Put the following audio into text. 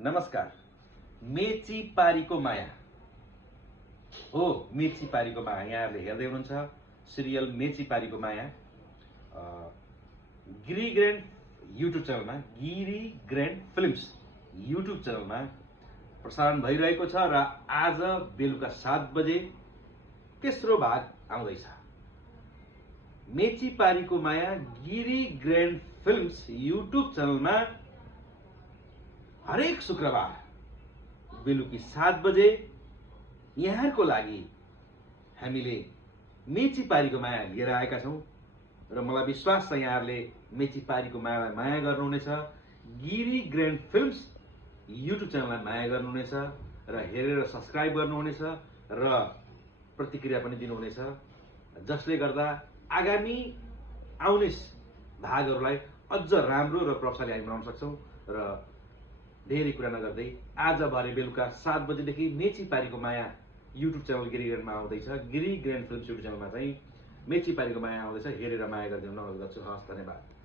नमस्कार। मेची पारीको माया हो। मेची पारीको माया यहाँहरूले हेर्दै हुनुहुन्छ सिरियल मेची पारीको माया। गिरी ग्रान्ड युट्युब च्यानलमा, गिरी ग्रान्ड फिल्म्स युट्युब च्यानलमा प्रसारण भइरहेको छ र आज बेलुका 7 बजे तेस्रो भाग आउँदैछ। मेची पारीको माया गिरी ग्रान्ड फिल्म्स युट्युब च्यानलमा हरेक शुक्रबार बेलुकी 7 बजे यहाँहरूको लागि हामीले मेची पारीको माया लिएर आएका छौँ र मलाई विश्वास छ यहाँहरूले मेची पारीको मायालाई माया गर्नुहुनेछ, गिरी ग्रान्ड फिल्म्स युट्युब च्यानललाई माया गर्नुहुनेछ र हेरेर सब्सक्राइब गर्नुहुनेछ र प्रतिक्रिया पनि दिनुहुनेछ, जसले गर्दा आगामी आउने भागहरूलाई अझ राम्रो र प्रभावशाली हामी बनाउन सक्छौँ। र धेरै कुरा नगर्दै आज भरे बेलुका 7 बजेदेखि मेची पारीको माया युट्युब च्यानल गिरी ग्रान्डमा आउँदैछ। गिरी ग्रान्ड फिल्म्स युट्युब च्यानलमा चाहिँ मेची पारीको माया आउँदैछ। हेरेर माया गरिदिनु अनुरोध गर्छु। हस्, धन्यवाद।